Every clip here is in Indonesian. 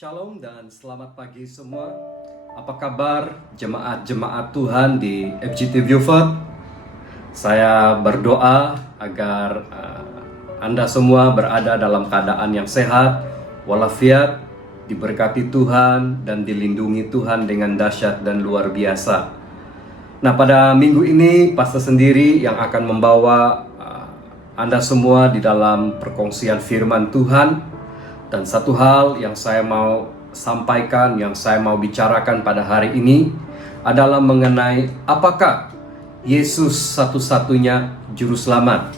Shalom dan selamat pagi semua. Apa kabar jemaat-jemaat Tuhan di FGT Beaufort? Saya berdoa agar Anda semua berada dalam keadaan yang sehat, walafiat, diberkati Tuhan dan dilindungi Tuhan dengan dahsyat dan luar biasa. Nah, pada minggu ini pastor sendiri yang akan membawa Anda semua di dalam perkongsian firman Tuhan. Dan satu hal yang saya mau sampaikan, yang saya mau bicarakan pada hari ini adalah mengenai apakah Yesus satu-satunya juru selamat.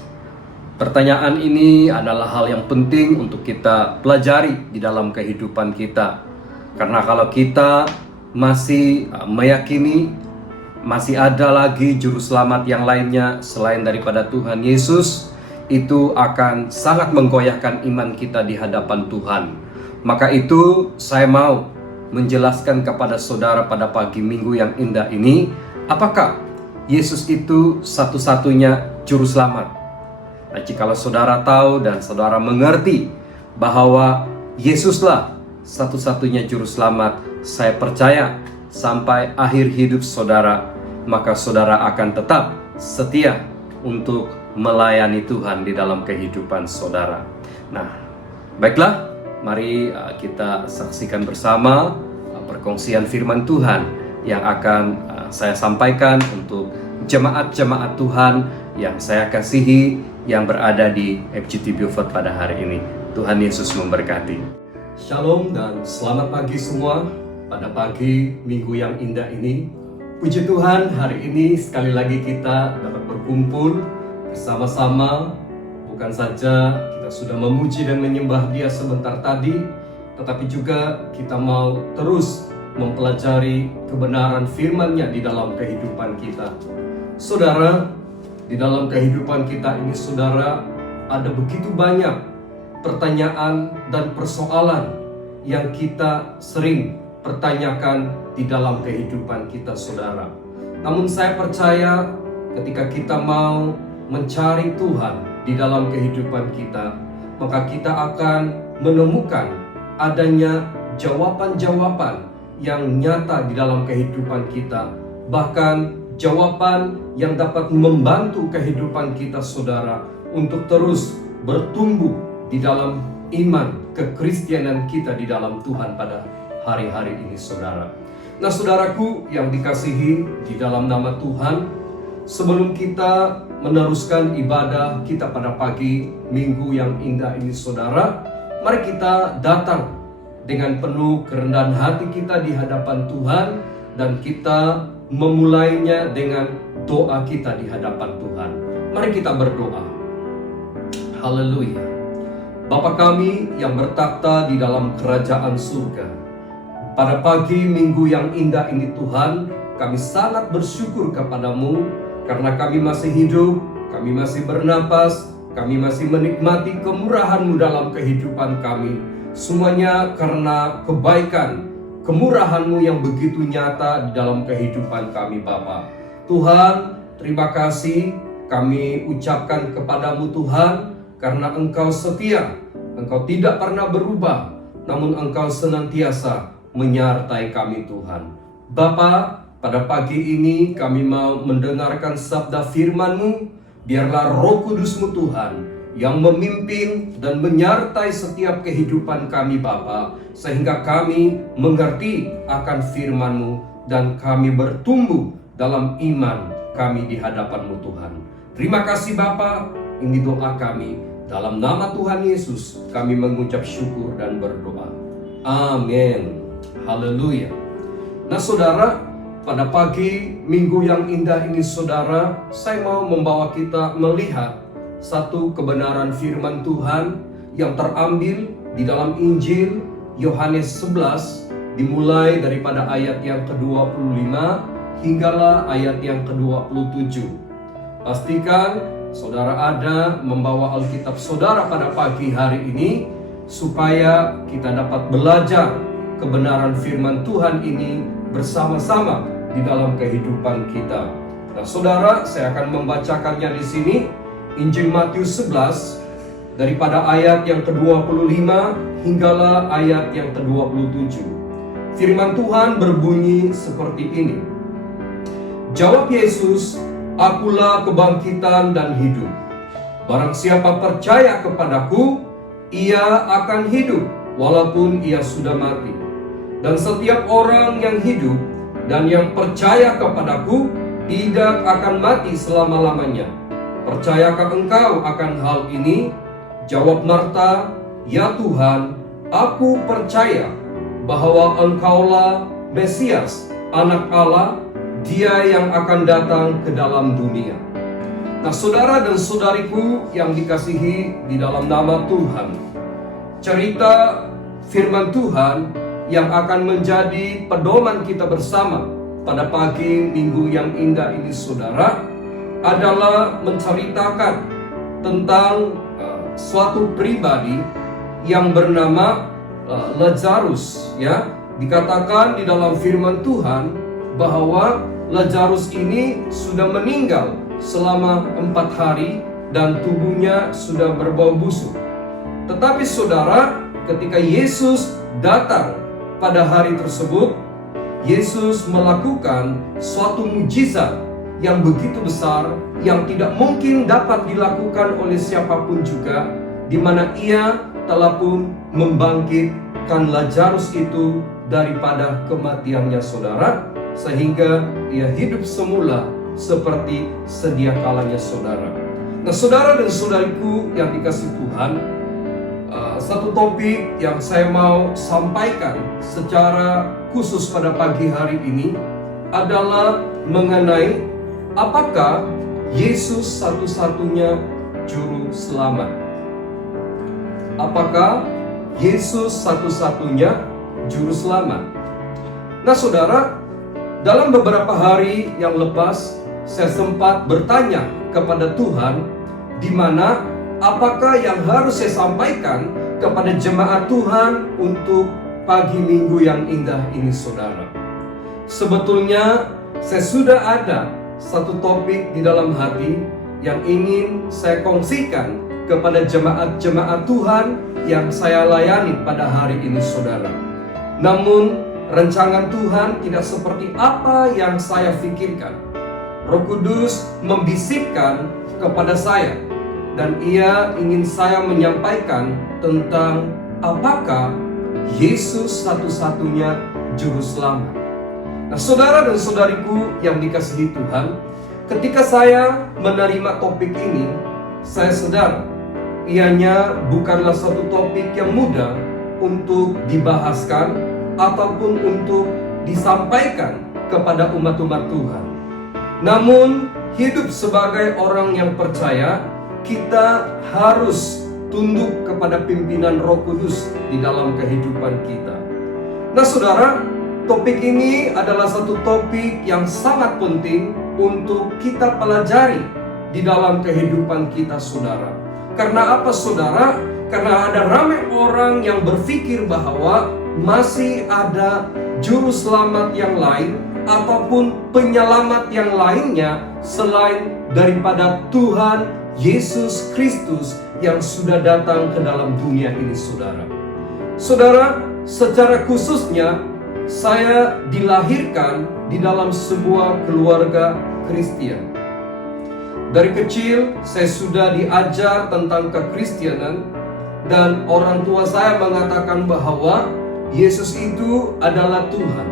Pertanyaan ini adalah hal yang penting untuk kita pelajari di dalam kehidupan kita. Karena kalau kita masih meyakini masih ada lagi juru selamat yang lainnya selain daripada Tuhan Yesus, itu akan sangat menggoyahkan iman kita di hadapan Tuhan. Maka itu saya mau menjelaskan kepada saudara pada pagi minggu yang indah ini, apakah Yesus itu satu-satunya juru selamat. Nah, jikalau saudara tahu dan saudara mengerti bahwa Yesuslah satu-satunya juru selamat, saya percaya sampai akhir hidup saudara, maka saudara akan tetap setia untuk melayani Tuhan di dalam kehidupan saudara. Nah, baiklah, mari kita saksikan bersama perkongsian firman Tuhan yang akan saya sampaikan untuk jemaat-jemaat Tuhan yang saya kasihi yang berada di FGT Beaufort pada hari ini. Tuhan Yesus memberkati. Shalom dan selamat pagi semua pada pagi minggu yang indah ini. Puji Tuhan, hari ini sekali lagi kita dapat berkumpul bersama-sama. Bukan saja kita sudah memuji dan menyembah Dia sebentar tadi, tetapi juga kita mau terus mempelajari kebenaran firman-Nya di dalam kehidupan kita. Saudara, di dalam kehidupan kita ini saudara, ada begitu banyak pertanyaan dan persoalan yang kita sering pertanyakan di dalam kehidupan kita saudara. Namun saya percaya ketika kita mau mencari Tuhan di dalam kehidupan kita, maka kita akan menemukan adanya jawaban-jawaban yang nyata di dalam kehidupan kita. Bahkan jawaban yang dapat membantu kehidupan kita saudara untuk terus bertumbuh di dalam iman kekristenan kita di dalam Tuhan pada hari-hari ini saudara. Nah, saudaraku yang dikasihi di dalam nama Tuhan, sebelum kita meneruskan ibadah kita pada pagi minggu yang indah ini saudara, mari kita datang dengan penuh kerendahan hati kita di hadapan Tuhan, dan kita memulainya dengan doa kita di hadapan Tuhan. Mari kita berdoa. Haleluya. Bapa kami yang bertakhta di dalam kerajaan surga, pada pagi minggu yang indah ini Tuhan, kami sangat bersyukur kepadamu karena kami masih hidup, kami masih bernapas, kami masih menikmati kemurahan-Mu dalam kehidupan kami. Semuanya karena kebaikan, kemurahan-Mu yang begitu nyata di dalam kehidupan kami Bapa. Tuhan, terima kasih kami ucapkan kepadamu Tuhan, karena Engkau setia, Engkau tidak pernah berubah, namun Engkau senantiasa menyertai kami Tuhan. Bapa, pada pagi ini kami mau mendengarkan sabda firman-Mu. Biarlah Roh Kudus-Mu Tuhan yang memimpin dan menyertai setiap kehidupan kami Bapa, sehingga kami mengerti akan firman-Mu dan kami bertumbuh dalam iman kami di hadapan-Mu Tuhan. Terima kasih Bapa, ini doa kami. Dalam nama Tuhan Yesus kami mengucap syukur dan berdoa. Amin. Haleluya. Nah saudara, pada pagi minggu yang indah ini saudara, saya mau membawa kita melihat satu kebenaran firman Tuhan yang terambil di dalam Injil Yohanes 11, dimulai daripada ayat yang ke-25 hinggalah ayat yang ke-27. Pastikan saudara ada membawa Alkitab saudara pada pagi hari ini, supaya kita dapat belajar kebenaran firman Tuhan ini bersama-sama di dalam kehidupan kita. Nah, saudara, saya akan membacakannya di sini. Injil Matius 11 daripada ayat yang ke-25 hinggalah ayat yang ke-27. Firman Tuhan berbunyi seperti ini. Jawab Yesus, "Akulah kebangkitan dan hidup. Barang siapa percaya kepadaku, ia akan hidup walaupun ia sudah mati. Dan setiap orang yang hidup dan yang percaya kepadaku tidak akan mati selama-lamanya. Percayakah engkau akan hal ini?" Jawab Marta, "Ya Tuhan, aku percaya bahwa engkaulah Mesias, Anak Allah, Dia yang akan datang ke dalam dunia." Nah, saudara dan saudariku yang dikasihi di dalam nama Tuhan, cerita firman Tuhan yang akan menjadi pedoman kita bersama pada pagi Minggu yang indah ini, saudara, adalah menceritakan tentang suatu pribadi yang bernama Lazarus. Ya, dikatakan di dalam firman Tuhan bahwa Lazarus ini sudah meninggal selama 4 hari dan tubuhnya sudah berbau busuk. Tetapi saudara, ketika Yesus datang pada hari tersebut, Yesus melakukan suatu mujizat yang begitu besar yang tidak mungkin dapat dilakukan oleh siapapun juga, di mana Ia telah pun membangkitkan Lazarus itu daripada kematiannya, saudara, sehingga ia hidup semula seperti sedia kalanya, saudara. Nah, saudara dan saudariku yang dikasihi Tuhan, satu topik yang saya mau sampaikan secara khusus pada pagi hari ini adalah mengenai apakah Yesus satu-satunya juru selamat. Apakah Yesus satu-satunya juru selamat? Nah, saudara, dalam beberapa hari yang lepas saya sempat bertanya kepada Tuhan, di mana apakah yang harus saya sampaikan kepada jemaat Tuhan untuk pagi Minggu yang indah ini, saudara. Sebetulnya saya sudah ada satu topik di dalam hati yang ingin saya kongsikan kepada jemaat-jemaat Tuhan yang saya layani pada hari ini, saudara. Namun rancangan Tuhan tidak seperti apa yang saya pikirkan. Roh Kudus membisikkan kepada saya, dan Ia ingin saya menyampaikan tentang apakah Yesus satu-satunya juru selamat. Nah, saudara dan saudariku yang dikasihi Tuhan, ketika saya menerima topik ini, saya sadar ianya bukanlah satu topik yang mudah untuk dibahaskan ataupun untuk disampaikan kepada umat-umat Tuhan. Namun, hidup sebagai orang yang percaya, kita harus tunduk kepada pimpinan Roh Kudus di dalam kehidupan kita. Nah, saudara, topik ini adalah satu topik yang sangat penting untuk kita pelajari di dalam kehidupan kita, saudara. Karena apa, saudara? Karena ada ramai orang yang berpikir bahwa masih ada juru selamat yang lain ataupun penyelamat yang lainnya selain daripada Tuhan Yesus Kristus yang sudah datang ke dalam dunia ini, saudara. Saudara, secara khususnya saya dilahirkan di dalam sebuah keluarga Kristen. Dari kecil saya sudah diajar tentang kekristenan, dan orang tua saya mengatakan bahwa Yesus itu adalah Tuhan.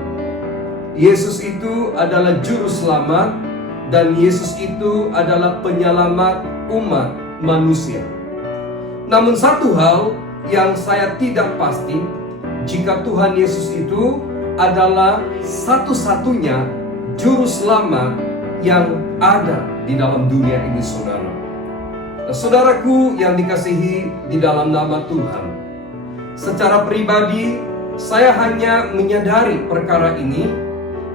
Yesus itu adalah juru selamat, dan Yesus itu adalah penyelamat umat manusia. Namun satu hal yang saya tidak pasti, jika Tuhan Yesus itu adalah satu-satunya juru selamat yang ada di dalam dunia ini, saudara. Nah, saudaraku yang dikasihi di dalam nama Tuhan, secara pribadi saya hanya menyadari perkara ini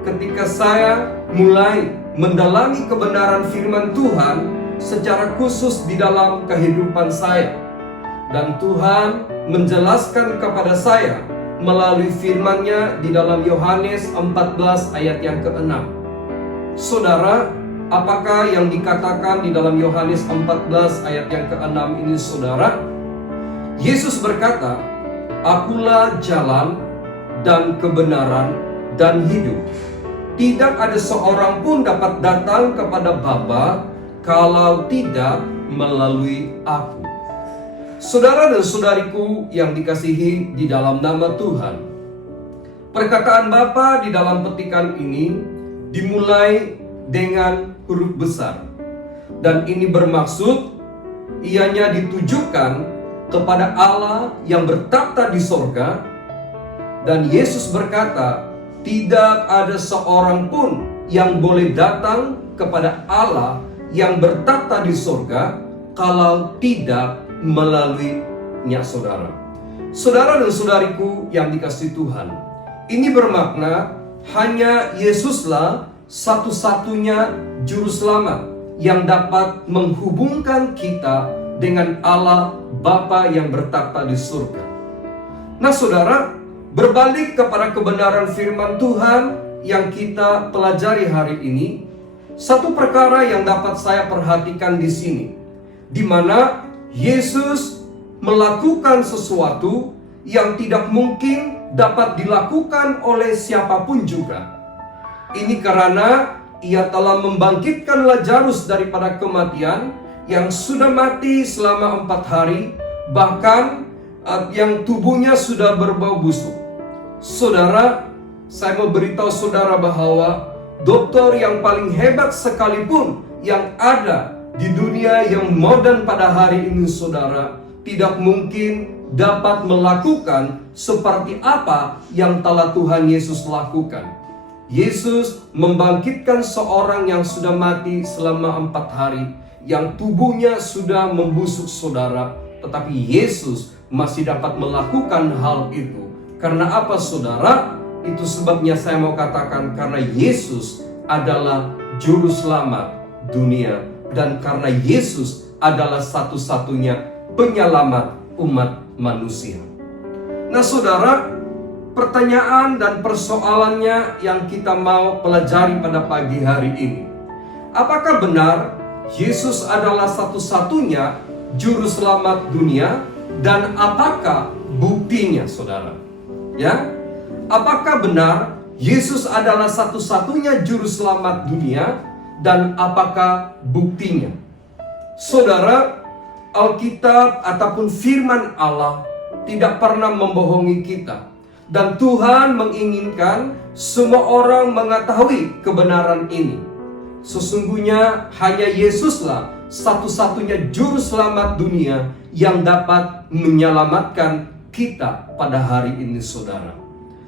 ketika saya mulai mendalami kebenaran firman Tuhan secara khusus di dalam kehidupan saya. Dan Tuhan menjelaskan kepada saya melalui firman-Nya di dalam Yohanes 14 ayat yang ke-6. Saudara, apakah yang dikatakan di dalam Yohanes 14 ayat yang ke-6 ini, saudara? Yesus berkata, "Akulah jalan dan kebenaran dan hidup. Tidak ada seorang pun dapat datang kepada Bapa kalau tidak melalui Aku." Saudara dan saudariku yang dikasihi di dalam nama Tuhan, perkataan Bapa di dalam petikan ini dimulai dengan huruf besar. Dan ini bermaksud ianya ditujukan kepada Allah yang bertakhta di sorga. Dan Yesus berkata, tidak ada seorang pun yang boleh datang kepada Allah yang bertakhta di sorga kalau tidak melaluinya saudara. Saudara dan saudariku yang dikasihi Tuhan, ini bermakna hanya Yesuslah satu-satunya juru selamat yang dapat menghubungkan kita dengan Allah Bapa yang bertakhta di surga. Nah saudara, berbalik kepada kebenaran firman Tuhan yang kita pelajari hari ini, satu perkara yang dapat saya perhatikan di sini, di mana Yesus melakukan sesuatu yang tidak mungkin dapat dilakukan oleh siapapun juga. Ini karena Ia telah membangkitkan Lazarus daripada kematian yang sudah mati selama 4 hari, bahkan yang tubuhnya sudah berbau busuk. Saudara, saya mau beritahu saudara bahwa dokter yang paling hebat sekalipun yang ada di dunia yang modern pada hari ini, saudara, tidak mungkin dapat melakukan seperti apa yang telah Tuhan Yesus lakukan. Yesus membangkitkan seorang yang sudah mati selama 4 hari, yang tubuhnya sudah membusuk saudara, tetapi Yesus masih dapat melakukan hal itu. Karena apa saudara? Itu sebabnya saya mau katakan, karena Yesus adalah juru selamat dunia, dan karena Yesus adalah satu-satunya penyelamat umat manusia. Nah saudara, pertanyaan dan persoalannya yang kita mau pelajari pada pagi hari ini, apakah benar Yesus adalah satu-satunya juru selamat dunia, dan apakah buktinya saudara? Ya, apakah benar Yesus adalah satu-satunya juru selamat dunia, dan apakah buktinya? Saudara, Alkitab ataupun firman Allah tidak pernah membohongi kita. Dan Tuhan menginginkan semua orang mengetahui kebenaran ini. Sesungguhnya hanya Yesuslah satu-satunya juru selamat dunia yang dapat menyelamatkan kita pada hari ini saudara.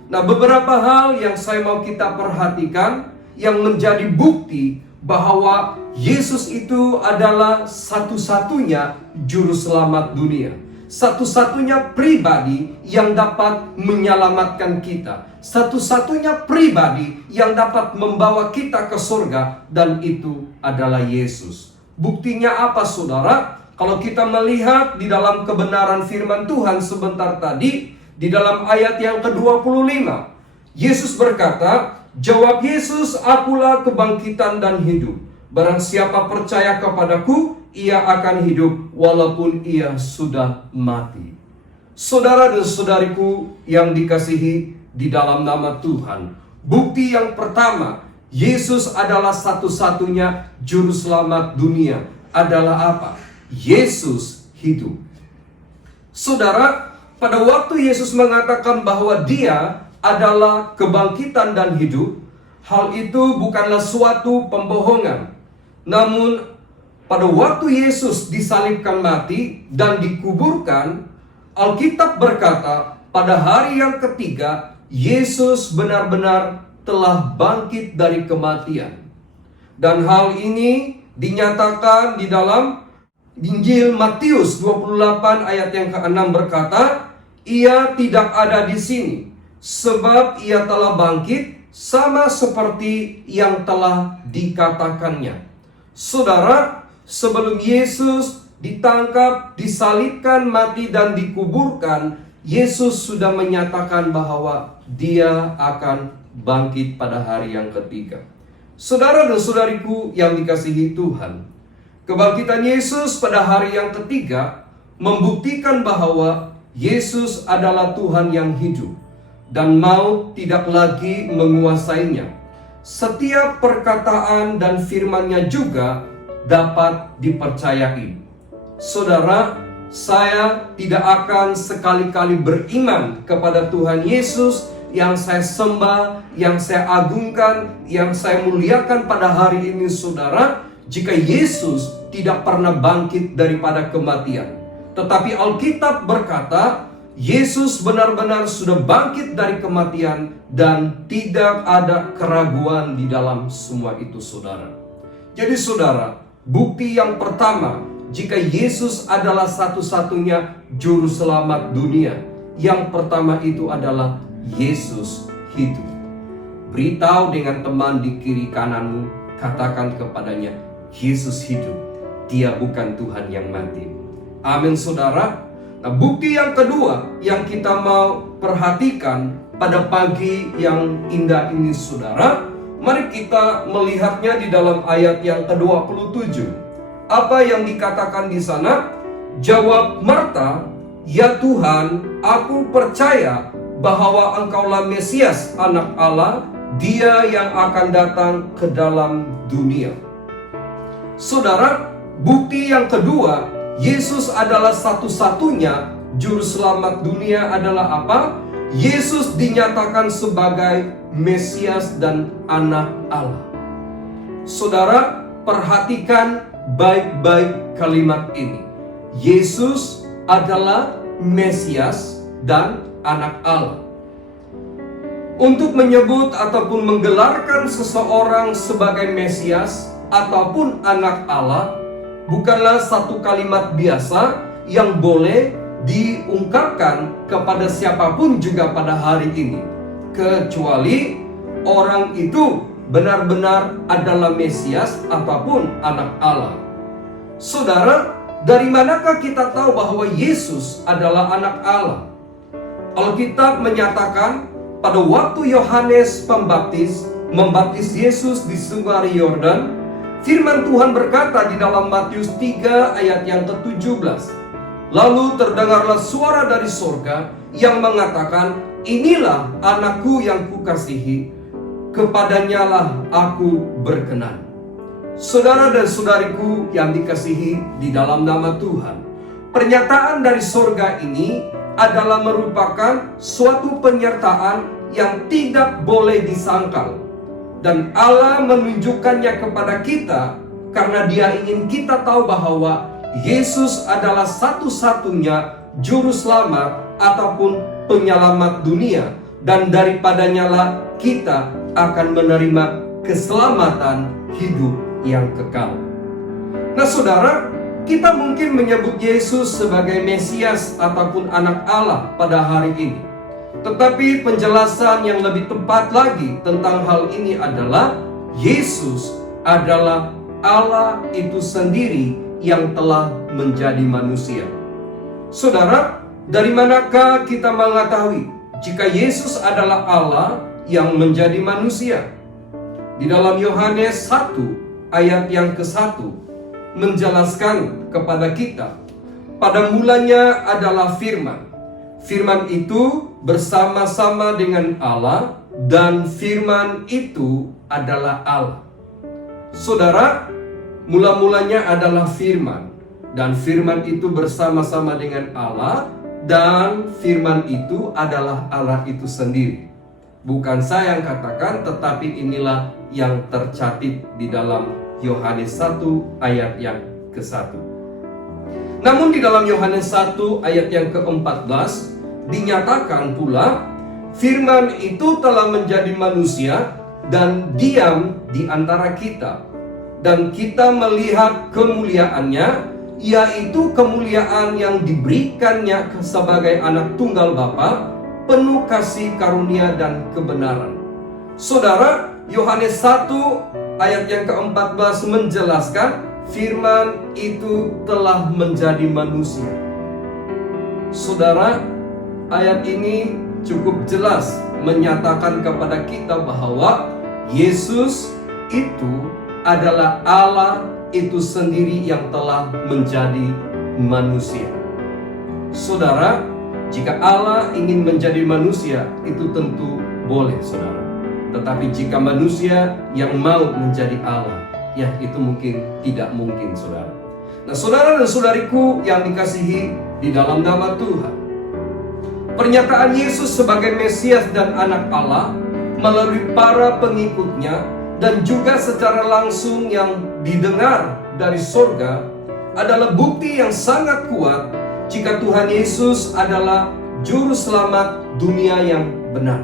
Nah, beberapa hal yang saya mau kita perhatikan yang menjadi bukti bahwa Yesus itu adalah satu-satunya juru selamat dunia, satu-satunya pribadi yang dapat menyelamatkan kita, satu-satunya pribadi yang dapat membawa kita ke surga, dan itu adalah Yesus. Buktinya apa saudara? Kalau kita melihat di dalam kebenaran firman Tuhan sebentar tadi, di dalam ayat yang ke-25, Yesus berkata, jawab Yesus, "Akulah kebangkitan dan hidup. Barang siapa percaya kepadaku, ia akan hidup walaupun ia sudah mati." Saudara dan saudariku yang dikasihi di dalam nama Tuhan, bukti yang pertama, Yesus adalah satu-satunya juru selamat dunia adalah apa? Yesus hidup. Saudara, pada waktu Yesus mengatakan bahwa Dia adalah kebangkitan dan hidup, hal itu bukanlah suatu pembohongan. Namun pada waktu Yesus disalibkan mati dan dikuburkan, Alkitab berkata pada hari yang ketiga Yesus benar-benar telah bangkit dari kematian. Dan hal ini dinyatakan di dalam Injil Matius 28 ayat yang ke-6 berkata, "Ia tidak ada di sini, sebab ia telah bangkit sama seperti yang telah dikatakannya." Saudara, sebelum Yesus ditangkap, disalibkan, mati, dan dikuburkan, Yesus sudah menyatakan bahwa Dia akan bangkit pada hari yang ketiga. Saudara dan saudariku yang dikasihi Tuhan, kebangkitan Yesus pada hari yang ketiga membuktikan bahwa Yesus adalah Tuhan yang hidup dan maut tidak lagi menguasainya. Setiap perkataan dan firman-Nya juga dapat dipercayai. Saudara, saya tidak akan sekali-kali beriman kepada Tuhan Yesus yang saya sembah, yang saya agungkan, yang saya muliakan pada hari ini, saudara, jika Yesus tidak pernah bangkit daripada kematian. Tetapi Alkitab berkata, Yesus benar-benar sudah bangkit dari kematian dan tidak ada keraguan di dalam semua itu, saudara. Jadi saudara, bukti yang pertama, jika Yesus adalah satu-satunya juru selamat dunia, yang pertama itu adalah Yesus hidup. Beritahu dengan teman di kiri kananmu, katakan kepadanya, Yesus hidup, Dia bukan Tuhan yang mati. Amin, saudara. Nah, bukti yang kedua yang kita mau perhatikan pada pagi yang indah ini, saudara, mari kita melihatnya di dalam ayat yang ke-27. Apa yang dikatakan di sana? Jawab Marta, "Ya Tuhan, aku percaya bahwa Engkaulah Mesias, Anak Allah, Dia yang akan datang ke dalam dunia." Saudara, bukti yang kedua, Yesus adalah satu-satunya juru selamat dunia adalah apa? Yesus dinyatakan sebagai Mesias dan Anak Allah. Saudara, perhatikan baik-baik kalimat ini. Yesus adalah Mesias dan Anak Allah. Untuk menyebut ataupun menggelarkan seseorang sebagai Mesias ataupun Anak Allah bukanlah satu kalimat biasa yang boleh diungkapkan kepada siapapun juga pada hari ini, kecuali orang itu benar-benar adalah Mesias ataupun Anak Allah. Saudara, dari manakah kita tahu bahwa Yesus adalah Anak Allah? Alkitab menyatakan pada waktu Yohanes Pembaptis membaptis Yesus di Sungai Yordan, firman Tuhan berkata di dalam Matius 3 ayat yang ke-17, lalu terdengarlah suara dari sorga yang mengatakan, "Inilah anakku yang kukasihi, kepadanya lah aku berkenan." Saudara dan saudariku yang dikasihi di dalam nama Tuhan, pernyataan dari sorga ini adalah merupakan suatu penyertaan yang tidak boleh disangkal. Dan Allah menunjukkannya kepada kita karena Dia ingin kita tahu bahwa Yesus adalah satu-satunya juru selamat ataupun penyelamat dunia, dan daripadanya lah kita akan menerima keselamatan hidup yang kekal. Nah saudara, kita mungkin menyebut Yesus sebagai Mesias ataupun Anak Allah pada hari ini. Tetapi penjelasan yang lebih tepat lagi tentang hal ini adalah Yesus adalah Allah itu sendiri yang telah menjadi manusia. Saudara, dari manakah kita mengetahui jika Yesus adalah Allah yang menjadi manusia? Di dalam Yohanes 1 ayat yang ke-1 menjelaskan kepada kita, pada mulanya adalah firman. Firman itu bersama-sama dengan Allah dan firman itu adalah Allah. Saudara, mula-mulanya adalah firman dan firman itu bersama-sama dengan Allah dan firman itu adalah Allah itu sendiri. Bukan saya yang katakan, tetapi inilah yang tercatat di dalam Yohanes 1 ayat yang ke-1. Namun di dalam Yohanes 1 ayat yang ke-14 dinyatakan pula firman itu telah menjadi manusia dan diam di antara kita, dan kita melihat kemuliaannya, yaitu kemuliaan yang diberikannya sebagai anak tunggal Bapa, penuh kasih karunia dan kebenaran. Saudara, Yohanes 1 ayat yang ke-14 menjelaskan firman itu telah menjadi manusia. Saudara, ayat ini cukup jelas menyatakan kepada kita bahwa Yesus itu adalah Allah itu sendiri yang telah menjadi manusia. Saudara, jika Allah ingin menjadi manusia, itu tentu boleh, saudara. Tetapi jika manusia yang mau menjadi Allah, ya itu mungkin tidak mungkin, saudara. Nah, saudara dan saudariku yang dikasihi di dalam nama Tuhan, pernyataan Yesus sebagai Mesias dan anak Allah melalui para pengikutnya dan juga secara langsung yang didengar dari surga adalah bukti yang sangat kuat jika Tuhan Yesus adalah juru selamat dunia yang benar.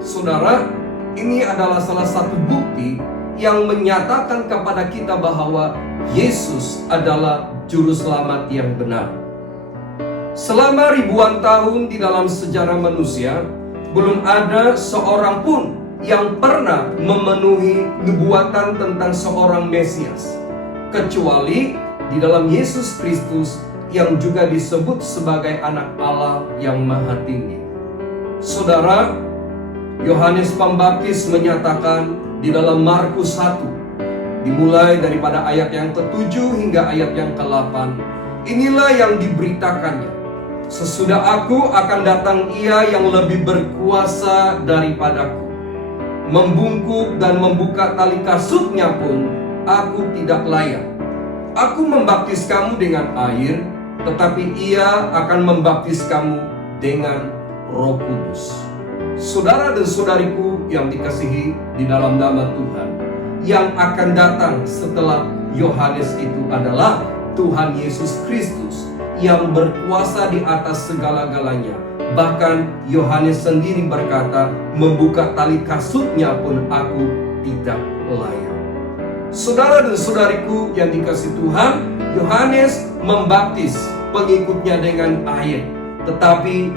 Saudara, ini adalah salah satu bukti yang menyatakan kepada kita bahwa Yesus adalah juru selamat yang benar. Selama ribuan tahun di dalam sejarah manusia, belum ada seorang pun yang pernah memenuhi nubuatan tentang seorang Mesias, kecuali di dalam Yesus Kristus yang juga disebut sebagai anak Allah yang maha tinggi. Saudara, Yohanes Pembaptis menyatakan di dalam Markus 1, dimulai daripada ayat yang ke-7 hingga ayat yang ke-8, inilah yang diberitakannya: sesudah aku akan datang Ia yang lebih berkuasa daripadaku. Membungkuk dan membuka tali kasutnya pun aku tidak layak. Aku membaptis kamu dengan air, tetapi Ia akan membaptis kamu dengan Roh Kudus. Saudara dan saudariku yang dikasihi di dalam nama Tuhan, yang akan datang setelah Yohanes itu adalah Tuhan Yesus Kristus yang berkuasa di atas segala-galanya. Bahkan Yohanes sendiri berkata, membuka tali kasutnya pun aku tidak layak. Saudara dan saudariku yang dikasihi Tuhan, Yohanes membaptis pengikutnya dengan air, tetapi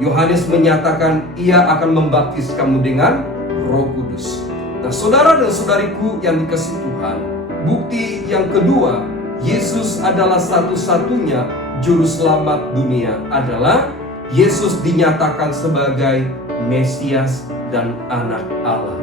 Yohanes menyatakan Ia akan membaptis kamu dengan Roh Kudus. Nah, saudara dan saudariku yang dikasihi Tuhan, bukti yang kedua Yesus adalah satu-satunya juru selamat dunia adalah Yesus dinyatakan sebagai Mesias dan anak Allah.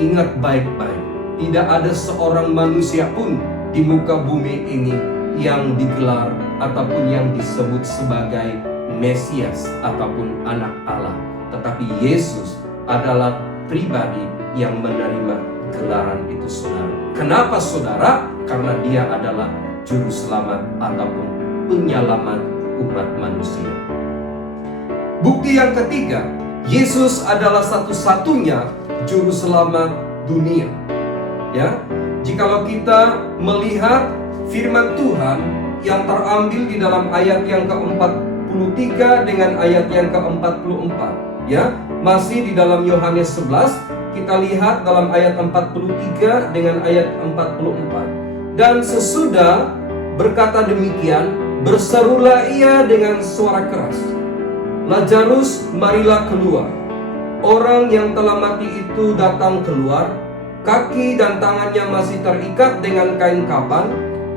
Ingat baik-baik, tidak ada seorang manusia pun di muka bumi ini yang digelar ataupun yang disebut sebagai Mesias ataupun anak Allah. Tetapi Yesus adalah pribadi yang menerima gelaran itu, saudara. Kenapa, saudara? Karena Dia adalah juru selamat ataupun penyelamat umat manusia. Bukti yang ketiga, Yesus adalah satu-satunya juru selamat dunia. Ya, jikalau kita melihat firman Tuhan yang terambil di dalam ayat yang ke-43 dengan ayat yang ke-44, ya, masih di dalam Yohanes 11, kita lihat dalam ayat 43 dengan ayat 44. Dan sesudah berkata demikian, berserulah Ia dengan suara keras, Lazarus, marilah keluar. Orang yang telah mati itu datang keluar. Kaki dan tangannya masih terikat dengan kain kapan,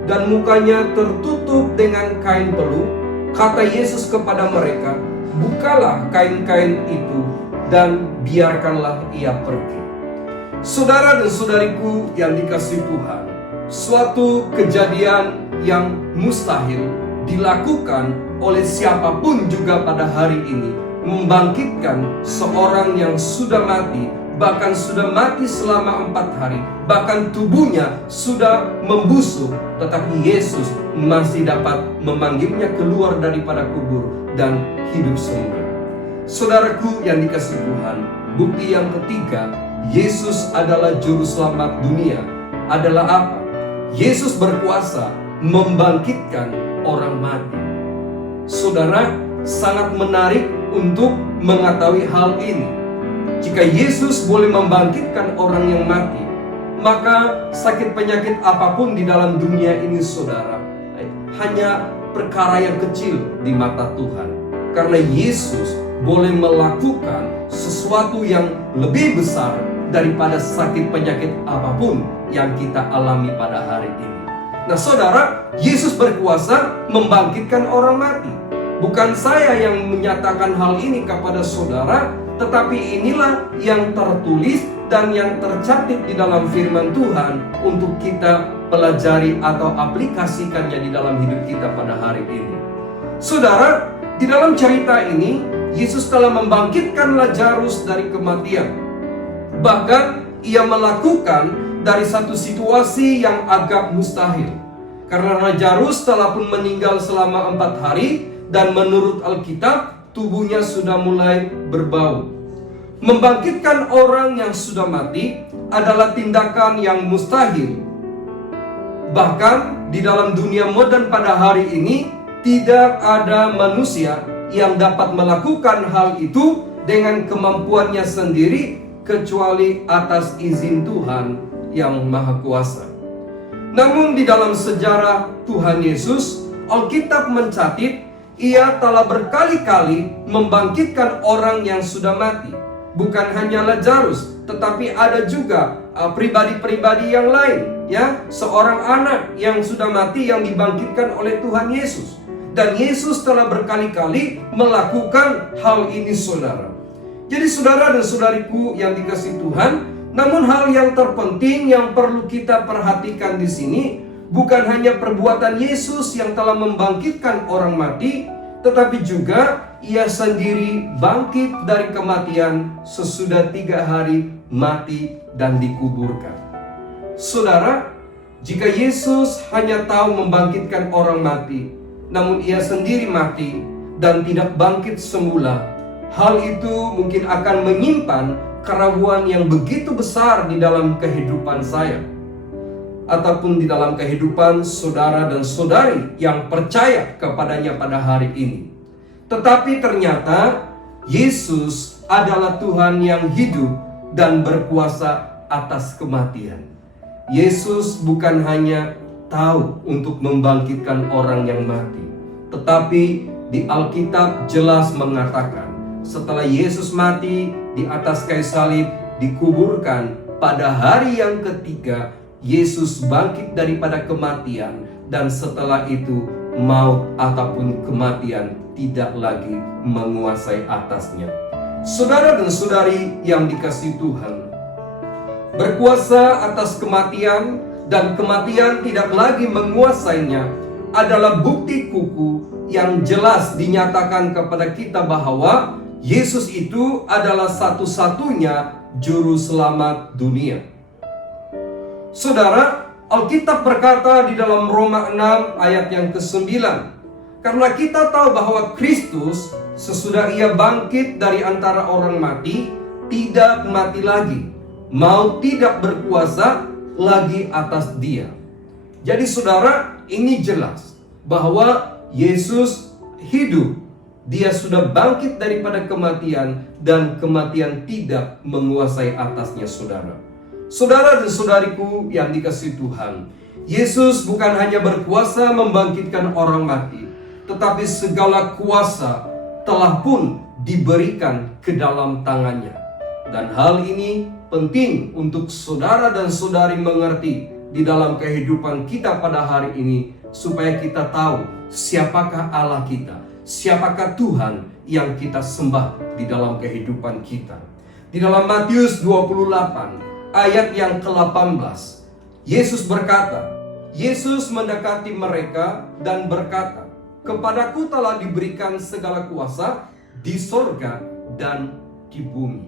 dan mukanya tertutup dengan kain peluh. Kata Yesus kepada mereka, bukalah kain-kain itu dan biarkanlah ia pergi. Saudara dan saudariku yang dikasihi Tuhan, suatu kejadian yang mustahil dilakukan oleh siapapun juga pada hari ini, membangkitkan seorang yang sudah mati, bahkan sudah mati selama 4 hari, bahkan tubuhnya sudah membusuk, tetapi Yesus masih dapat memanggilnya keluar daripada kubur dan hidup semula. Saudaraku yang dikasihi Tuhan, bukti yang ketiga, Yesus adalah juru selamat dunia adalah apa? Yesus berkuasa membangkitkan orang mati. Saudara, sangat menarik untuk mengetahui hal ini. Jika Yesus boleh membangkitkan orang yang mati, maka sakit penyakit apapun di dalam dunia ini, saudara, hanya perkara yang kecil di mata Tuhan. Karena Yesus boleh melakukan sesuatu yang lebih besar daripada sakit penyakit apapun yang kita alami pada hari ini. Nah, saudara, Yesus berkuasa membangkitkan orang mati. Bukan saya yang menyatakan hal ini kepada saudara, tetapi inilah yang tertulis dan yang tercatat di dalam firman Tuhan untuk kita pelajari atau aplikasikannya di dalam hidup kita pada hari ini. Saudara, di dalam cerita ini Yesus telah membangkitkan Lazarus dari kematian. Bahkan ia melakukan dari satu situasi yang agak mustahil, karena Lazarus telah pun meninggal selama 4 hari, dan menurut Alkitab tubuhnya sudah mulai berbau. Membangkitkan orang yang sudah mati adalah tindakan yang mustahil. Bahkan di dalam dunia modern pada hari ini, tidak ada manusia yang dapat melakukan hal itu dengan kemampuannya sendiri, kecuali atas izin Tuhan yang Maha Kuasa. Namun di dalam sejarah Tuhan Yesus, Alkitab mencatat ia telah berkali-kali membangkitkan orang yang sudah mati. Bukan hanya Lazarus, tetapi ada juga pribadi-pribadi yang lain, ya, seorang anak yang sudah mati yang dibangkitkan oleh Tuhan Yesus. Dan Yesus telah berkali-kali melakukan hal ini, saudara. Jadi saudara dan saudariku yang dikasihi Tuhan, namun hal yang terpenting yang perlu kita perhatikan di sini bukan hanya perbuatan Yesus yang telah membangkitkan orang mati, tetapi juga ia sendiri bangkit dari kematian sesudah 3 hari mati dan dikuburkan. Saudara, jika Yesus hanya tahu membangkitkan orang mati, namun ia sendiri mati dan tidak bangkit semula, hal itu mungkin akan menyimpan keraguan yang begitu besar di dalam kehidupan saya, ataupun di dalam kehidupan saudara dan saudari yang percaya kepadanya pada hari ini. Tetapi ternyata Yesus adalah Tuhan yang hidup dan berkuasa atas kematian. Yesus bukan hanya tahu untuk membangkitkan orang yang mati, tetapi di Alkitab jelas mengatakan setelah Yesus mati di atas kayu salib, dikuburkan, pada hari yang ketiga Yesus bangkit daripada kematian, dan setelah itu maut ataupun kematian tidak lagi menguasai atasnya. Saudara dan saudari yang dikasihi Tuhan, berkuasa atas kematian dan kematian tidak lagi menguasainya adalah bukti kuku yang jelas dinyatakan kepada kita bahwa Yesus itu adalah satu-satunya juru selamat dunia. Saudara, Alkitab berkata di dalam Roma 6 ayat yang ke-9, karena kita tahu bahwa Kristus sesudah ia bangkit dari antara orang mati, tidak mati lagi, maut tidak berkuasa lagi atas dia. Jadi saudara, ini jelas bahwa Yesus hidup. Dia sudah bangkit daripada kematian, dan kematian tidak menguasai atasnya, saudara. Saudara dan saudariku yang dikasihi Tuhan, Yesus bukan hanya berkuasa membangkitkan orang mati, tetapi segala kuasa telah pun diberikan ke dalam tangannya. Dan hal ini penting untuk saudara dan saudari mengerti di dalam kehidupan kita pada hari ini, supaya kita tahu siapakah Allah kita, siapakah Tuhan yang kita sembah di dalam kehidupan kita. Di dalam Matius 28 ayat yang ke-18, Yesus berkata, Yesus mendekati mereka dan berkata, kepadaku telah diberikan segala kuasa di sorga dan di bumi.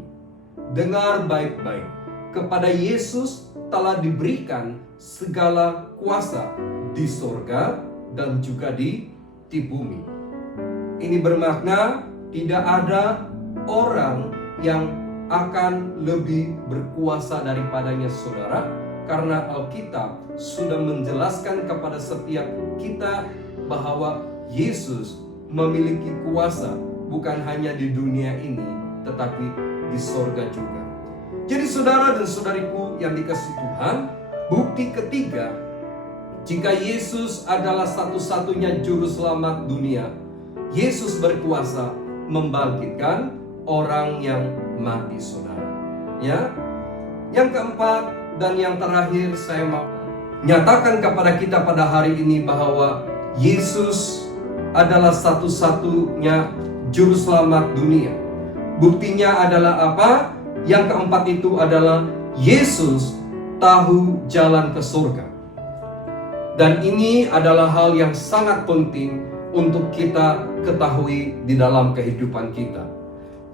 Dengar baik-baik, kepada Yesus telah diberikan segala kuasa di sorga dan juga di bumi. Ini bermakna tidak ada orang yang akan lebih berkuasa daripadanya, saudara, karena Alkitab sudah menjelaskan kepada setiap kita bahwa Yesus memiliki kuasa bukan hanya di dunia ini, tetapi di sorga juga. Jadi saudara dan saudariku yang dikasihi Tuhan, bukti ketiga, jika Yesus adalah satu-satunya juru selamat dunia, Yesus berkuasa membangkitkan orang yang mati, saudara. Ya, yang keempat dan yang terakhir, saya mau nyatakan kepada kita pada hari ini bahwa Yesus adalah satu-satunya juru selamat dunia. Buktinya adalah apa? Yang keempat itu adalah Yesus tahu jalan ke surga. Dan ini adalah hal yang sangat penting untuk kita ketahui di dalam kehidupan kita.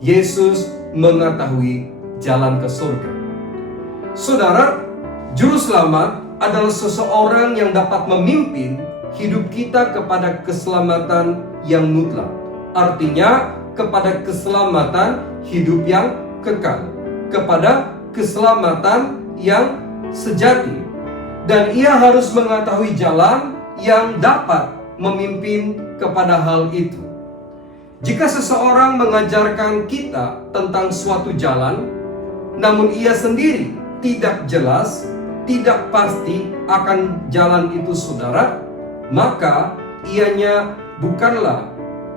Yesus mengetahui jalan ke surga. Saudara, juru selamat adalah seseorang yang dapat memimpin hidup kita kepada keselamatan yang mutlak. Artinya, kepada keselamatan hidup yang kekal, kepada keselamatan yang sejati. Dan ia harus mengetahui jalan yang dapat memimpin kepada hal itu. Jika seseorang mengajarkan kita tentang suatu jalan, namun ia sendiri tidak jelas, tidak pasti akan jalan itu, saudara, maka ianya bukanlah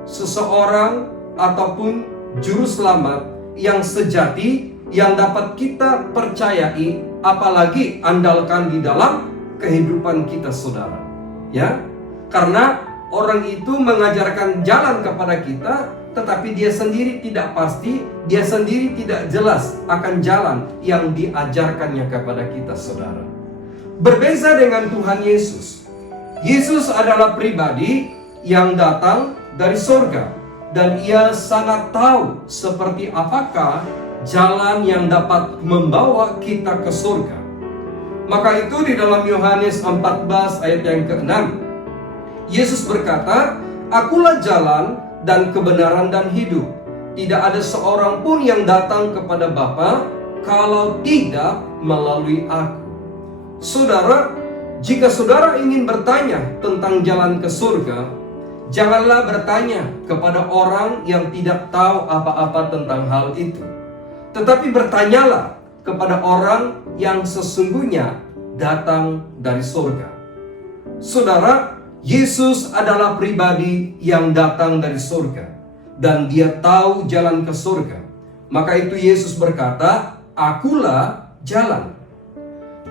seseorang ataupun juru selamat yang sejati yang dapat kita percayai, apalagi andalkan di dalam kehidupan kita, saudara. Ya, karena orang itu mengajarkan jalan kepada kita, tetapi dia sendiri tidak pasti, dia sendiri tidak jelas akan jalan yang diajarkannya kepada kita, saudara. Berbeza dengan Tuhan Yesus. Yesus adalah pribadi yang datang dari surga, dan ia sangat tahu seperti apakah jalan yang dapat membawa kita ke surga. Maka itu di dalam Yohanes 14 ayat yang ke-6, Yesus berkata, "Akulah jalan dan kebenaran dan hidup. Tidak ada seorang pun yang datang kepada Bapa kalau tidak melalui Aku." Saudara, jika saudara ingin bertanya tentang jalan ke surga, janganlah bertanya kepada orang yang tidak tahu apa-apa tentang hal itu. Tetapi bertanyalah kepada orang yang sesungguhnya datang dari surga. Saudara, Yesus adalah pribadi yang datang dari surga, dan dia tahu jalan ke surga. Maka itu Yesus berkata, "Akulah jalan."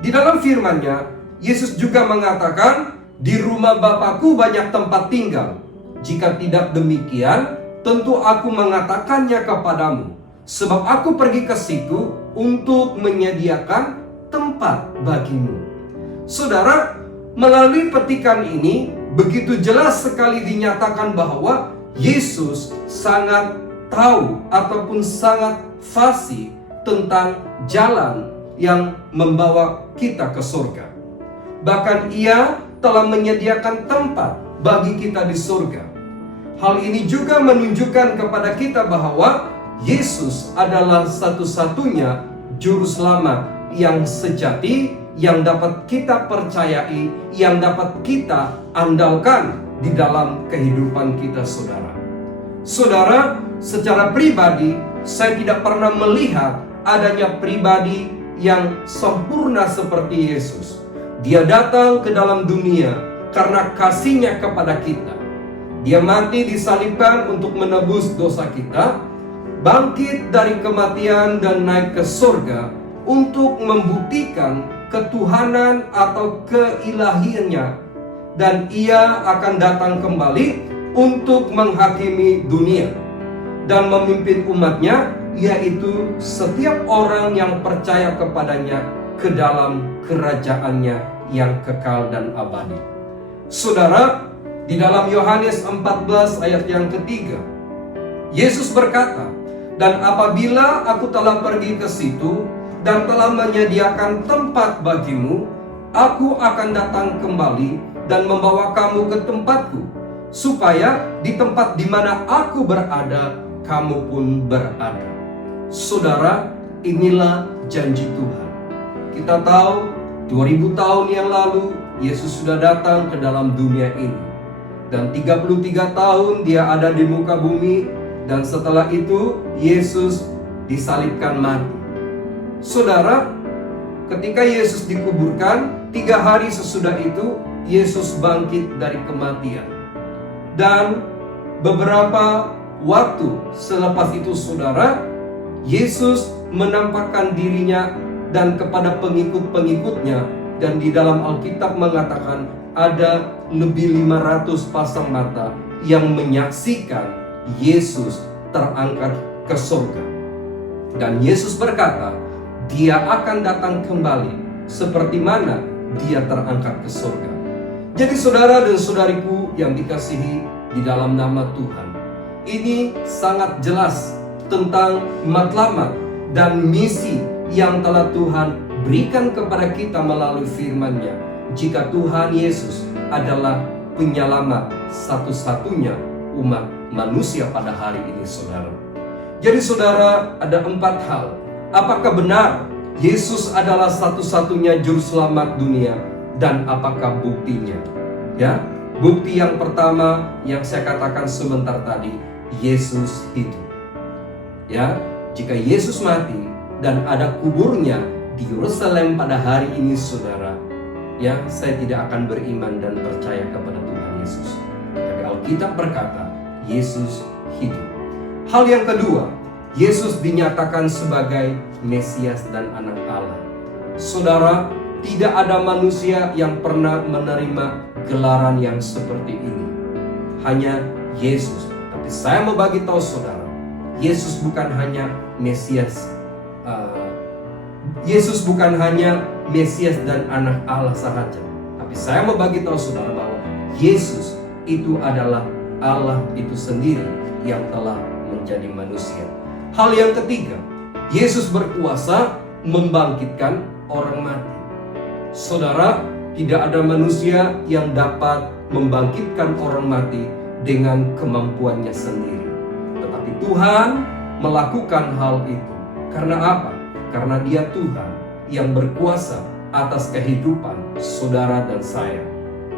Di dalam firman-Nya, Yesus juga mengatakan, "Di rumah Bapa-Ku banyak tempat tinggal. Jika tidak demikian, tentu Aku mengatakannya kepadamu. Sebab Aku pergi ke situ untuk menyediakan tempat bagimu." Saudara, melalui petikan ini begitu jelas sekali dinyatakan bahwa Yesus sangat tahu ataupun sangat fasih tentang jalan yang membawa kita ke surga. Bahkan ia telah menyediakan tempat bagi kita di surga. Hal ini juga menunjukkan kepada kita bahwa Yesus adalah satu-satunya juru selamat yang sejati, yang dapat kita percayai, yang dapat kita andalkan di dalam kehidupan kita, saudara. Saudara, secara pribadi, saya tidak pernah melihat adanya pribadi yang sempurna seperti Yesus. Dia datang ke dalam dunia karena kasih-Nya kepada kita. Dia mati disalibkan untuk menebus dosa kita, bangkit dari kematian dan naik ke surga untuk membuktikan ketuhanan atau keilahiannya, dan ia akan datang kembali untuk menghakimi dunia dan memimpin umat-Nya, yaitu setiap orang yang percaya kepadanya ke dalam kerajaan-Nya yang kekal dan abadi. Saudara, di dalam Yohanes 14 ayat yang ketiga, Yesus berkata, "Dan apabila Aku telah pergi ke situ dan telah menyediakan tempat bagimu, Aku akan datang kembali dan membawa kamu ke tempatku, supaya di tempat di mana Aku berada, kamu pun berada." Saudara, inilah janji Tuhan. Kita tahu 2000 tahun yang lalu Yesus sudah datang ke dalam dunia ini, dan 33 tahun Dia ada di muka bumi, dan setelah itu Yesus disalibkan mati. Saudara, ketika Yesus dikuburkan, 3 hari sesudah itu Yesus bangkit dari kematian. Dan beberapa waktu selepas itu, saudara, Yesus menampakkan dirinya dan kepada pengikut-pengikutnya, dan di dalam Alkitab mengatakan ada lebih 500 pasang mata yang menyaksikan Yesus terangkat ke surga. Dan Yesus berkata, Dia akan datang kembali seperti mana Dia terangkat ke surga. Jadi saudara dan saudariku yang dikasihi di di dalam nama Tuhan. Ini sangat jelas tentang matlamat dan misi yang telah Tuhan berikan kepada kita melalui firman-Nya. Jika Tuhan Yesus adalah penyelamat satu-satunya umat manusia pada hari ini, saudara. Jadi saudara, ada 4 hal. Apakah benar Yesus adalah satu-satunya juru selamat dunia, dan apakah buktinya? Ya, bukti yang pertama yang saya katakan sebentar tadi, Yesus hidup. Ya, jika Yesus mati dan ada kuburnya di Yerusalem pada hari ini, saudara, ya, saya tidak akan beriman dan percaya kepada Tuhan Yesus. Tapi Alkitab berkata, Yesus hidup. Hal yang kedua, Yesus dinyatakan sebagai Mesias dan Anak Allah. Saudara, tidak ada manusia yang pernah menerima gelaran yang seperti ini. Hanya Yesus. Tapi saya mau bagi tahu saudara, Yesus bukan hanya Mesias. Yesus bukan hanya Mesias dan Anak Allah sahaja. Tapi saya mau bagi tahu saudara bahwa Yesus itu adalah Allah itu sendiri yang telah menjadi manusia. Hal yang ketiga, Yesus berkuasa membangkitkan orang mati. Saudara, tidak ada manusia yang dapat membangkitkan orang mati dengan kemampuannya sendiri. Tetapi Tuhan melakukan hal itu. Karena apa? Karena Dia Tuhan yang berkuasa atas kehidupan saudara dan saya.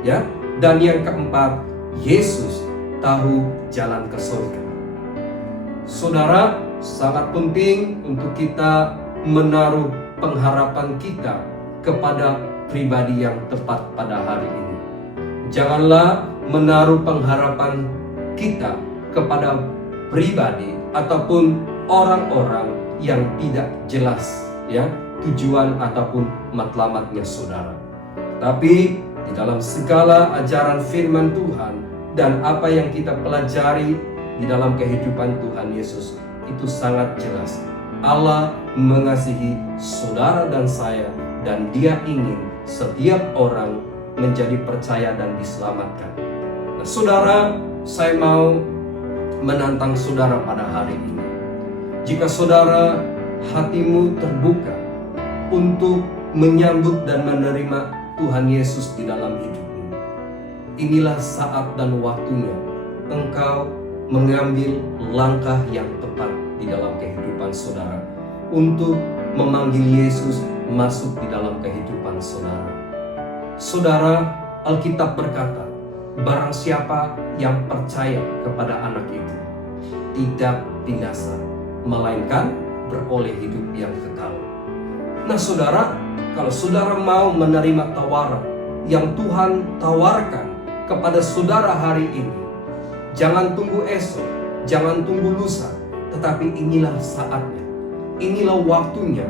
Ya. Dan yang keempat, Yesus tahu jalan ke surga. Saudara, sangat penting untuk kita menaruh pengharapan kita kepada pribadi yang tepat pada hari ini. Janganlah menaruh pengharapan kita kepada pribadi ataupun orang-orang yang tidak jelas, ya, tujuan ataupun matlamatnya saudara. Tapi di dalam segala ajaran firman Tuhan dan apa yang kita pelajari di dalam kehidupan Tuhan Yesus, itu sangat jelas. Allah mengasihi saudara dan saya, dan Dia ingin setiap orang menjadi percaya dan diselamatkan. Nah, saudara, saya mau menantang saudara pada hari ini. Jika saudara hatimu terbuka untuk menyambut dan menerima Tuhan Yesus di dalam hidupmu, inilah saat dan waktunya engkau mengambil langkah yang tepat di dalam kehidupan saudara untuk memanggil Yesus masuk di dalam kehidupan saudara. Saudara, Alkitab berkata, barang siapa yang percaya kepada anak itu tidak binasa, melainkan beroleh hidup yang kekal. Nah saudara, kalau saudara mau menerima tawaran yang Tuhan tawarkan kepada saudara hari ini, jangan tunggu esok, jangan tunggu lusa, tetapi inilah saatnya, inilah waktunya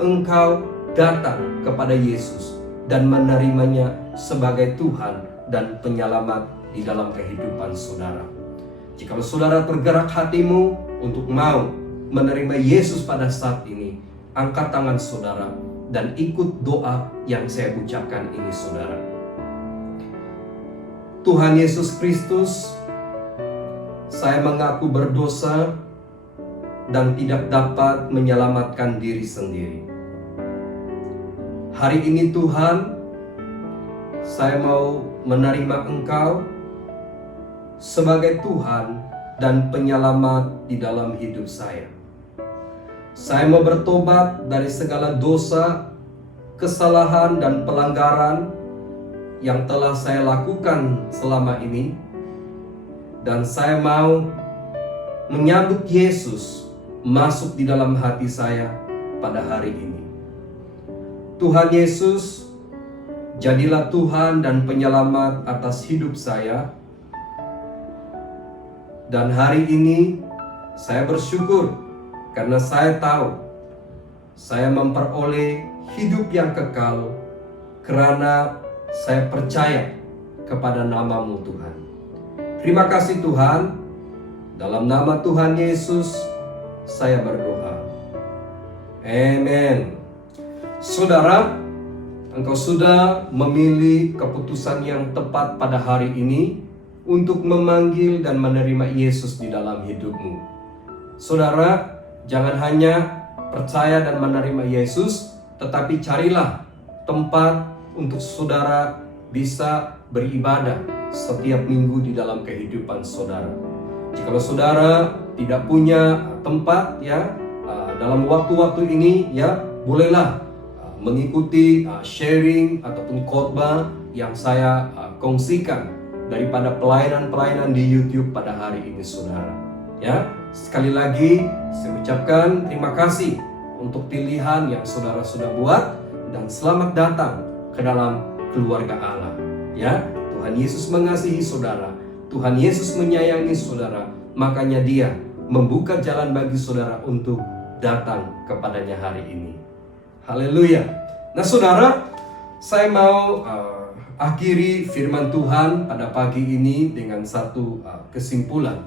engkau datang kepada Yesus dan menerimanya sebagai Tuhan dan penyelamat di dalam kehidupan saudara. Jika saudara tergerak hatimu untuk mau menerima Yesus pada saat ini, angkat tangan saudara dan ikut doa yang saya ucapkan ini saudara. Tuhan Yesus Kristus, saya mengaku berdosa dan tidak dapat menyelamatkan diri sendiri. Hari ini Tuhan, saya mau menerima Engkau sebagai Tuhan dan penyelamat di dalam hidup saya. Saya mau bertobat dari segala dosa, kesalahan dan pelanggaran yang telah saya lakukan selama ini. Dan saya mau menyambut Yesus masuk di dalam hati saya pada hari ini. Tuhan Yesus, jadilah Tuhan dan penyelamat atas hidup saya. Dan hari ini saya bersyukur karena saya tahu saya memperoleh hidup yang kekal karena saya percaya kepada nama-Mu Tuhan. Terima kasih Tuhan. Dalam nama Tuhan Yesus saya berdoa. Amin. Saudara, engkau sudah memilih keputusan yang tepat pada hari ini untuk memanggil dan menerima Yesus di dalam hidupmu. Saudara, jangan hanya percaya dan menerima Yesus, tetapi carilah tempat untuk saudara bisa beribadah setiap minggu di dalam kehidupan saudara. Jika saudara tidak punya tempat dalam waktu-waktu ini bolehlah mengikuti sharing ataupun khotbah yang saya kongsikan daripada pelayanan-pelayanan di YouTube pada hari ini saudara. Sekali lagi saya ucapkan terima kasih untuk pilihan yang saudara sudah buat dan selamat datang ke dalam keluarga Allah. Tuhan Yesus mengasihi saudara, Tuhan Yesus menyayangi saudara, makanya Dia membuka jalan bagi saudara untuk datang kepadanya hari ini. Haleluya. Nah saudara, saya mau akhiri firman Tuhan pada pagi ini dengan satu kesimpulan.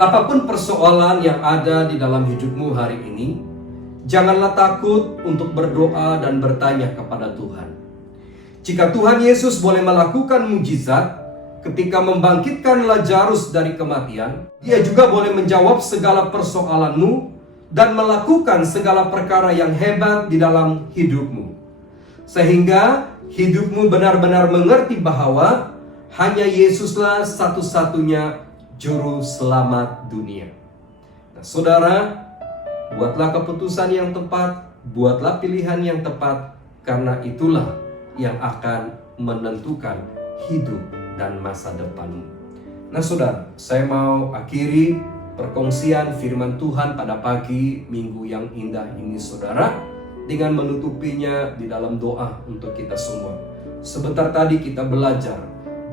Apapun persoalan yang ada di dalam hidupmu hari ini, janganlah takut untuk berdoa dan bertanya kepada Tuhan. Jika Tuhan Yesus boleh melakukan mujizat ketika membangkitkan Lazarus dari kematian, Dia juga boleh menjawab segala persoalanmu dan melakukan segala perkara yang hebat di dalam hidupmu. Sehingga hidupmu benar-benar mengerti bahwa hanya Yesuslah satu-satunya juru selamat dunia. Nah, saudara, buatlah keputusan yang tepat, buatlah pilihan yang tepat, karena itulah yang akan menentukan hidup dan masa depanmu. Nah saudara, saya mau akhiri perkongsian firman Tuhan pada pagi minggu yang indah ini saudara, dengan menutupinya di dalam doa untuk kita semua. Sebentar tadi kita belajar,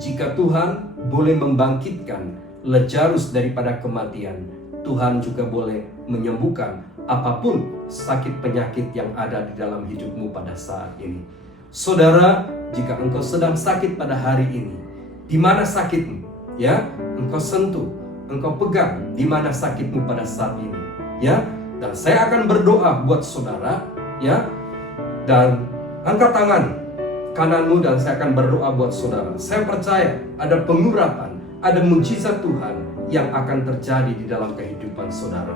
jika Tuhan boleh membangkitkan Lazarus daripada kematian, Tuhan juga boleh menyembuhkan apapun sakit penyakit yang ada di dalam hidupmu pada saat ini. Saudara, jika engkau sedang sakit pada hari ini, di mana sakitmu? Engkau sentuh, engkau pegang di mana sakitmu pada saat ini. Dan saya akan berdoa buat saudara, dan angkat tangan kananmu dan saya akan berdoa buat saudara. Saya percaya ada pengurapan, ada mujizat Tuhan yang akan terjadi di dalam kehidupan saudara.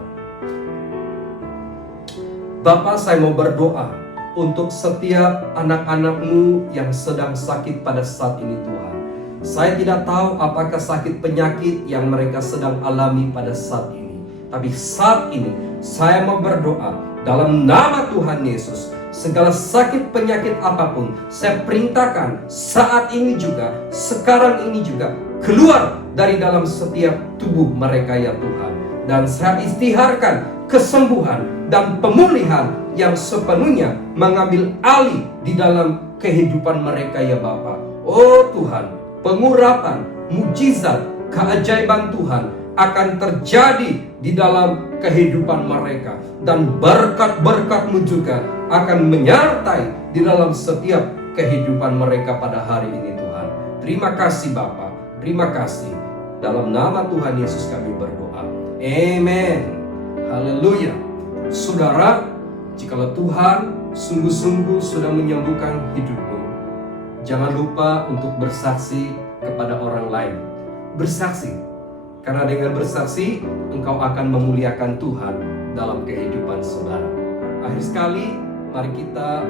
Bapa, saya mau berdoa untuk setiap anak-anakmu yang sedang sakit pada saat ini Tuhan. Saya tidak tahu apakah sakit penyakit yang mereka sedang alami pada saat ini. Tapi saat ini saya mau berdoa dalam nama Tuhan Yesus. Segala sakit penyakit apapun saya perintahkan saat ini juga, sekarang ini juga, keluar dari dalam setiap tubuh mereka ya Tuhan. Dan saya istiharkan kesembuhan dan pemulihan yang sepenuhnya mengambil alih di dalam kehidupan mereka ya Bapa. Oh Tuhan, pengurapan, mujizat, keajaiban Tuhan akan terjadi di dalam kehidupan mereka. Dan berkat-berkat-Mu juga akan menyertai di dalam setiap kehidupan mereka pada hari ini Tuhan. Terima kasih Bapa, terima kasih. Dalam nama Tuhan Yesus kami berdoa. Amen. Haleluya. Saudara, jikalau Tuhan sungguh-sungguh sudah menyembuhkan hidupmu, jangan lupa untuk bersaksi kepada orang lain. Bersaksi, karena dengan bersaksi engkau akan memuliakan Tuhan dalam kehidupan saudara. Akhir sekali, mari kita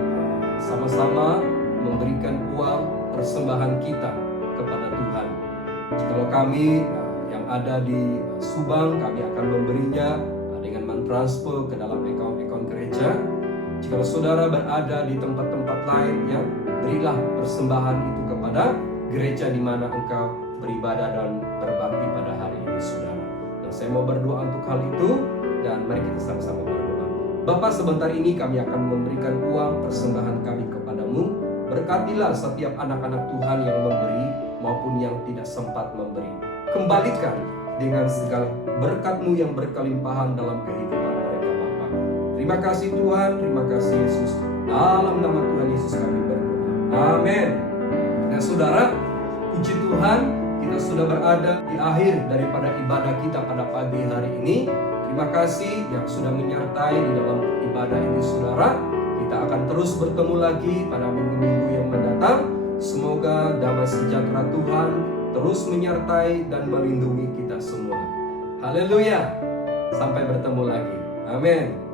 sama-sama memberikan uang persembahan kita kepada Tuhan. Jikalau kami yang ada di Subang, kami akan memberinya dengan mentransfer ke dalam akun gereja. Jika saudara berada di tempat-tempat lain, berilah persembahan itu kepada gereja di mana engkau beribadah dan berbakti pada hari ini, saudara. Dan saya mau berdoa untuk hal itu, dan mari kita sama-sama berdoa. Bapa, sebentar ini kami akan memberikan uang persembahan kami kepadamu. Berkatilah setiap anak-anak Tuhan yang memberi maupun yang tidak sempat memberi. Kembalikan dengan segala berkat-Mu yang berkelimpahan dalam kehidupan mereka, Bapa. Terima kasih Tuhan, terima kasih Yesus. Dalam nama Tuhan Yesus kami berdoa. Amin. Nah saudara, puji Tuhan, kita sudah berada di akhir daripada ibadah kita pada pagi hari ini. Terima kasih yang sudah menyertai di dalam ibadah ini saudara. Kita akan terus bertemu lagi pada minggu-minggu yang mendatang. Semoga damai sejahtera Tuhan terus menyertai dan melindungi kita semua. Haleluya. Sampai bertemu lagi. Amin.